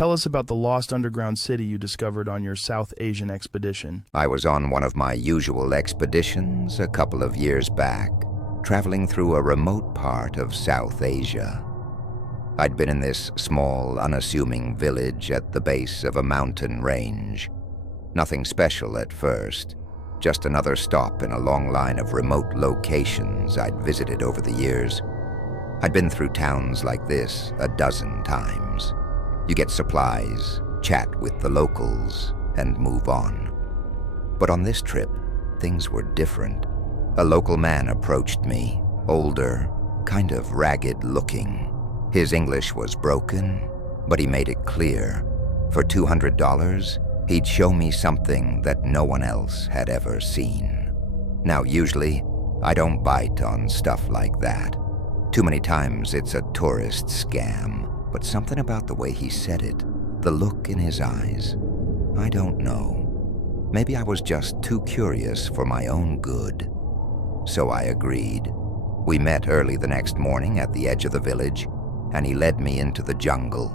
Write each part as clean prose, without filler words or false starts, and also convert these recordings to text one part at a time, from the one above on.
Tell us about the lost underground city you discovered on your South Asian expedition. I was on one of my usual expeditions a couple of years back, traveling through a remote part of South Asia. I'd been in this small, unassuming village at the base of a mountain range. Nothing special at first, just another stop in a long line of remote locations I'd visited over the years. I'd been through towns like this a dozen times. You get supplies, chat with the locals, and move on. But on this trip, things were different. A local man approached me, older, kind of ragged-looking. His English was broken, but he made it clear. For $200, he'd show me something that no one else had ever seen. Now, usually, I don't bite on stuff like that. Too many times it's a tourist scam, but something about the way he said it, the look in his eyes, I don't know. Maybe I was just too curious for my own good. So I agreed. We met early the next morning at the edge of the village, and he led me into the jungle.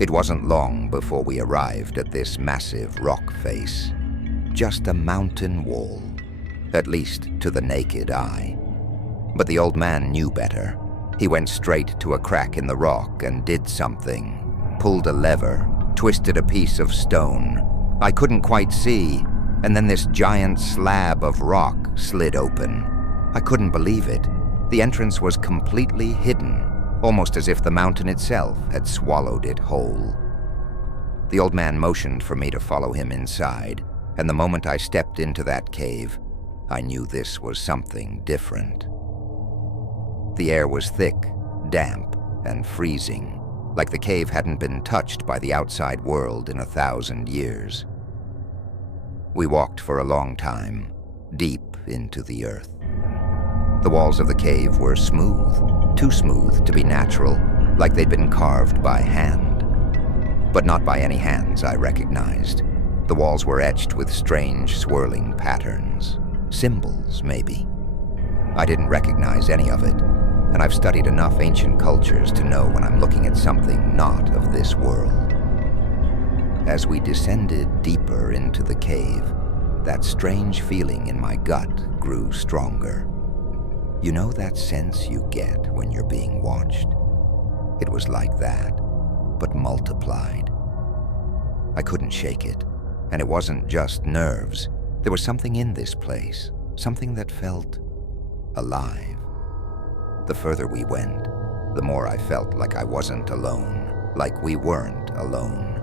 It wasn't long before we arrived at this massive rock face. Just a mountain wall, at least to the naked eye. But the old man knew better. He went straight to a crack in the rock and did something. Pulled a lever, twisted a piece of stone. I couldn't quite see, and then this giant slab of rock slid open. I couldn't believe it. The entrance was completely hidden, almost as if the mountain itself had swallowed it whole. The old man motioned for me to follow him inside, and the moment I stepped into that cave, I knew this was something different. The air was thick, damp, and freezing, like the cave hadn't been touched by the outside world in 1,000 years. We walked for a long time, deep into the earth. The walls of the cave were smooth, too smooth to be natural, like they'd been carved by hand. But not by any hands I recognized. The walls were etched with strange, swirling patterns. Symbols, maybe. I didn't recognize any of it, and I've studied enough ancient cultures to know when I'm looking at something not of this world. As we descended deeper into the cave, that strange feeling in my gut grew stronger. You know that sense you get when you're being watched? It was like that, but multiplied. I couldn't shake it, and it wasn't just nerves. There was something in this place, something that felt alive. The further we went, the more I felt like I wasn't alone, like we weren't alone.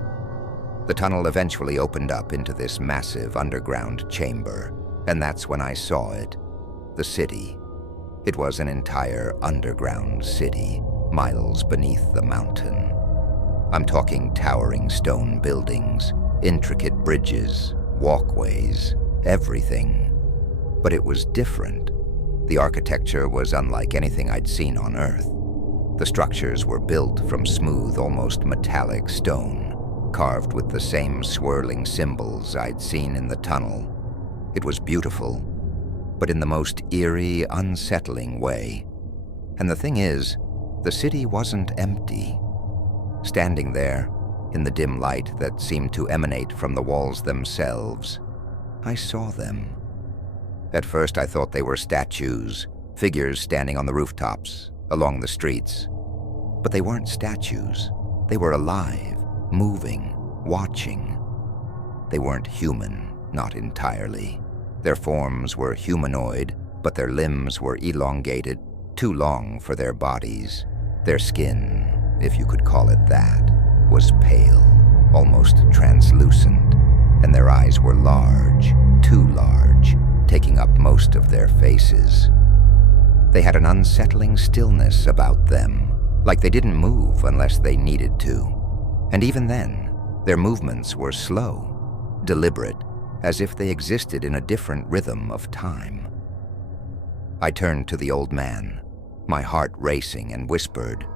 The tunnel eventually opened up into this massive underground chamber, and that's when I saw it, the city. It was an entire underground city, miles beneath the mountain. I'm talking towering stone buildings, intricate bridges, walkways, everything. But it was different. The architecture was unlike anything I'd seen on Earth. The structures were built from smooth, almost metallic stone, carved with the same swirling symbols I'd seen in the tunnel. It was beautiful, but in the most eerie, unsettling way. And the thing is, the city wasn't empty. Standing there, in the dim light that seemed to emanate from the walls themselves, I saw them. At first I thought they were statues, figures standing on the rooftops, along the streets. But they weren't statues. They were alive, moving, watching. They weren't human, not entirely. Their forms were humanoid, but their limbs were elongated, too long for their bodies. Their skin, if you could call it that, was pale, almost translucent, and their eyes were large, too large, taking up most of their faces. They had an unsettling stillness about them, like they didn't move unless they needed to. And even then, their movements were slow, deliberate, as if they existed in a different rhythm of time. I turned to the old man, my heart racing, and whispered,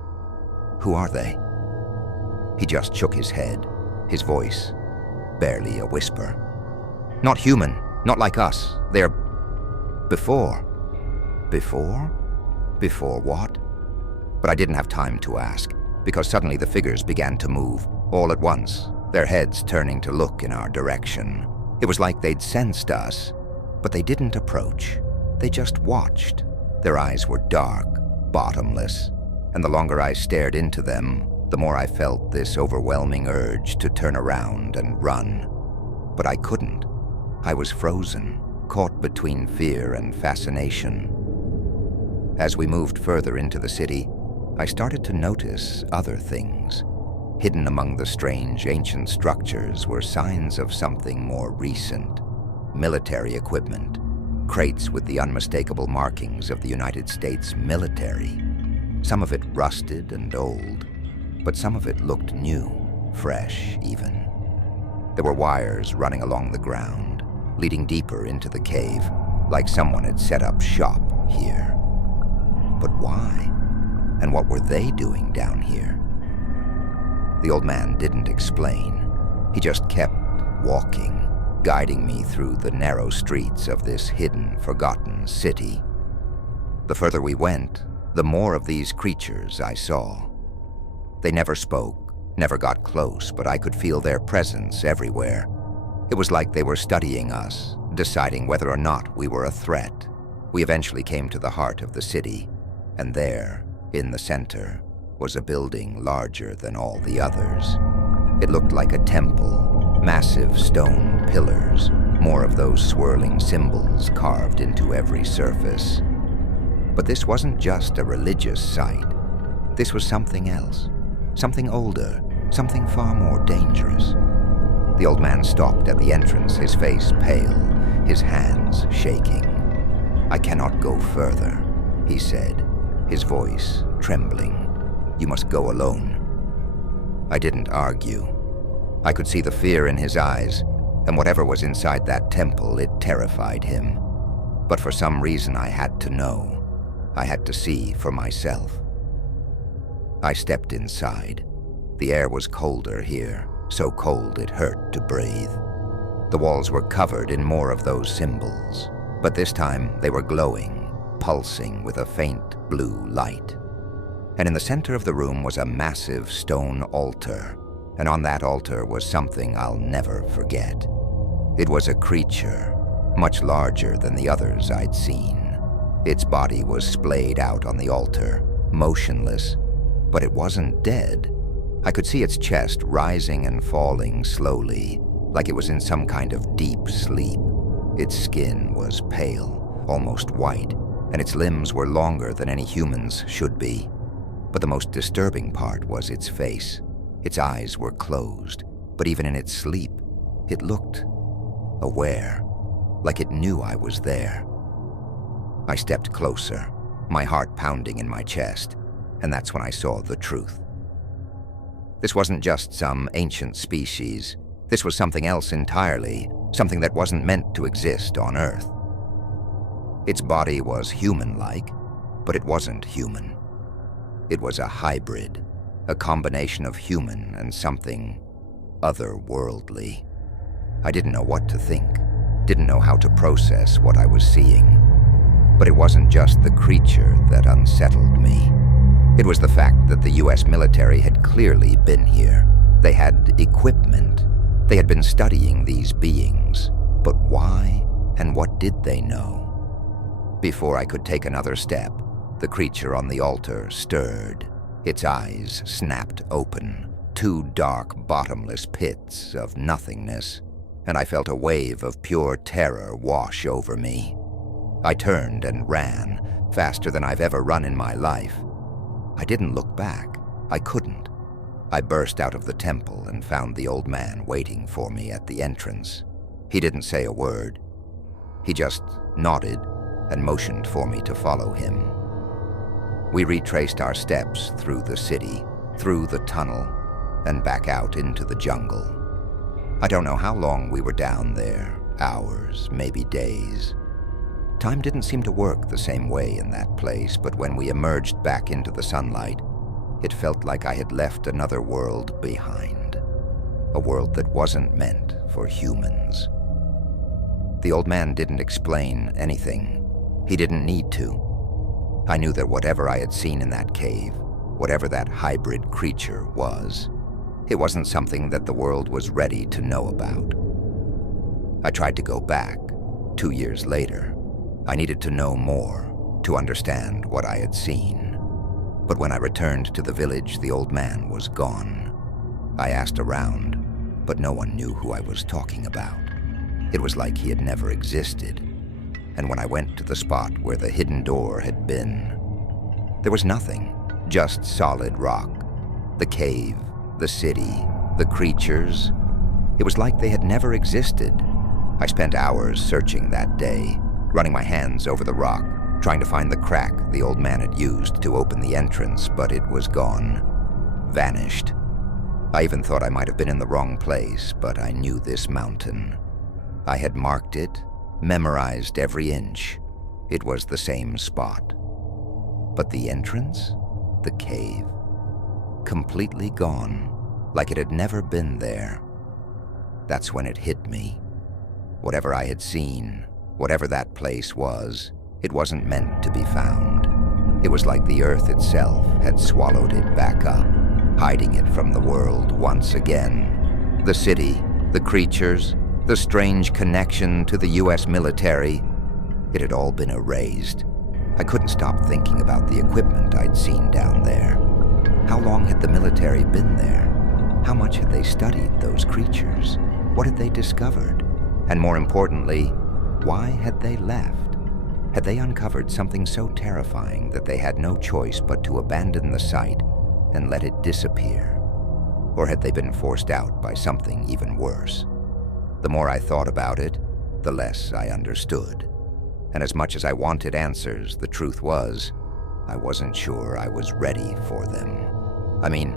"Who are they?" He just shook his head, his voice barely a whisper. "Not human, not like us. They're before." Before? Before what? But I didn't have time to ask, because suddenly the figures began to move, all at once, their heads turning to look in our direction. It was like they'd sensed us, but they didn't approach. They just watched. Their eyes were dark, bottomless, and the longer I stared into them, the more I felt this overwhelming urge to turn around and run. But I couldn't. I was frozen, caught between fear and fascination. As we moved further into the city, I started to notice other things. Hidden among the strange ancient structures were signs of something more recent. Military equipment, crates with the unmistakable markings of the United States military. Some of it rusted and old, but some of it looked new, fresh even. There were wires running along the ground, leading deeper into the cave, like someone had set up shop here. But why? And what were they doing down here? The old man didn't explain. He just kept walking, guiding me through the narrow streets of this hidden, forgotten city. The further we went, the more of these creatures I saw. They never spoke, never got close, but I could feel their presence everywhere. It was like they were studying us, deciding whether or not we were a threat. We eventually came to the heart of the city, and there, in the center, was a building larger than all the others. It looked like a temple, massive stone pillars, more of those swirling symbols carved into every surface. But this wasn't just a religious site. This was something else, something older, something far more dangerous. The old man stopped at the entrance, his face pale, his hands shaking. "I cannot go further," he said, his voice trembling. "You must go alone." I didn't argue. I could see the fear in his eyes, and whatever was inside that temple, it terrified him. But for some reason I had to know. I had to see for myself. I stepped inside. The air was colder here, so cold it hurt to breathe. The walls were covered in more of those symbols, but this time they were glowing, pulsing with a faint blue light. And in the center of the room was a massive stone altar, and on that altar was something I'll never forget. It was a creature, much larger than the others I'd seen. Its body was splayed out on the altar, motionless, but it wasn't dead. I could see its chest rising and falling slowly, like it was in some kind of deep sleep. Its skin was pale, almost white, and its limbs were longer than any human's should be. But the most disturbing part was its face. Its eyes were closed, but even in its sleep, it looked aware, like it knew I was there. I stepped closer, my heart pounding in my chest, and that's when I saw the truth. This wasn't just some ancient species. This was something else entirely, something that wasn't meant to exist on Earth. Its body was human-like, but it wasn't human. It was a hybrid, a combination of human and something otherworldly. I didn't know what to think, didn't know how to process what I was seeing. But it wasn't just the creature that unsettled me. It was the fact that the US military had clearly been here. They had equipment. They had been studying these beings. But why and what did they know? Before I could take another step, the creature on the altar stirred. Its eyes snapped open, two dark, bottomless pits of nothingness, and I felt a wave of pure terror wash over me. I turned and ran, faster than I've ever run in my life. I didn't look back. I couldn't. I burst out of the temple and found the old man waiting for me at the entrance. He didn't say a word. He just nodded and motioned for me to follow him. We retraced our steps through the city, through the tunnel, and back out into the jungle. I don't know how long we were down there, hours, maybe days. Time didn't seem to work the same way in that place, but when we emerged back into the sunlight, it felt like I had left another world behind. A world that wasn't meant for humans. The old man didn't explain anything. He didn't need to. I knew that whatever I had seen in that cave, whatever that hybrid creature was, It wasn't something that the world was ready to know about. I tried to go back, 2 years later. I needed to know more, to understand what I had seen. But when I returned to the village, the old man was gone. I asked around, but no one knew who I was talking about. It was like he had never existed. And when I went to the spot where the hidden door had been, there was nothing, just solid rock. The cave, the city, the creatures. It was like they had never existed. I spent hours searching that day, running my hands over the rock, trying to find the crack the old man had used to open the entrance, but it was gone. Vanished. I even thought I might have been in the wrong place, but I knew this mountain. I had marked it, memorized every inch. It was the same spot. But the entrance? The cave? Completely gone, like it had never been there. That's when it hit me. Whatever I had seen, whatever that place was, it wasn't meant to be found. It was like the earth itself had swallowed it back up, hiding it from the world once again. The city, the creatures, the strange connection to the US military, it had all been erased. I couldn't stop thinking about the equipment I'd seen down there. How long had the military been there? How much had they studied those creatures? What had they discovered? And more importantly, why had they left? Had they uncovered something so terrifying that they had no choice but to abandon the site and let it disappear? Or had they been forced out by something even worse? The more I thought about it, the less I understood. And as much as I wanted answers, the truth was, I wasn't sure I was ready for them. I mean,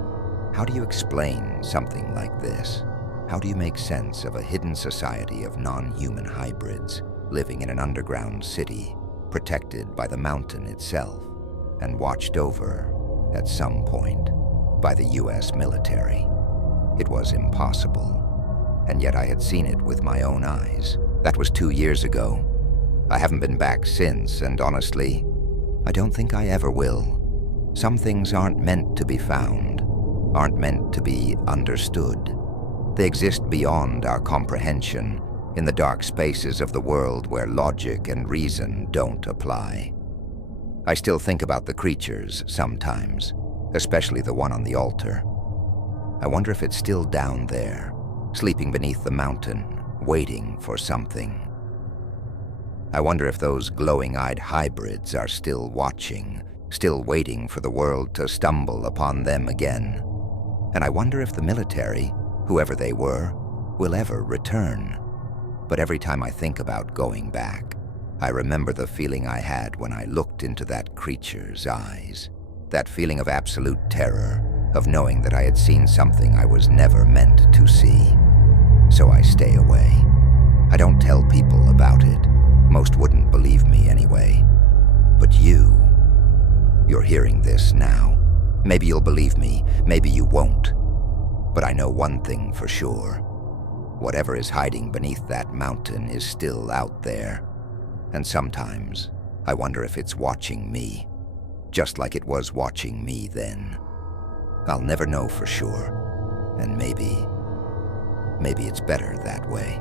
how do you explain something like this? How do you make sense of a hidden society of non-human hybrids living in an underground city, protected by the mountain itself, and watched over, at some point, by the US military? It was impossible. And yet I had seen it with my own eyes. That was 2 years ago. I haven't been back since, and honestly, I don't think I ever will. Some things aren't meant to be found, aren't meant to be understood. They exist beyond our comprehension, in the dark spaces of the world where logic and reason don't apply. I still think about the creatures sometimes, especially the one on the altar. I wonder if it's still down there, sleeping beneath the mountain, waiting for something. I wonder if those glowing-eyed hybrids are still watching, still waiting for the world to stumble upon them again. And I wonder if the military, whoever they were, will ever return. But every time I think about going back, I remember the feeling I had when I looked into that creature's eyes. That feeling of absolute terror, of knowing that I had seen something I was never meant to see. So I stay away. I don't tell people about it. Most wouldn't believe me anyway. But you're hearing this now. Maybe you'll believe me, maybe you won't. But I know one thing for sure. Whatever is hiding beneath that mountain is still out there. And sometimes I wonder if it's watching me, just like it was watching me then. I'll never know for sure. And maybe it's better that way.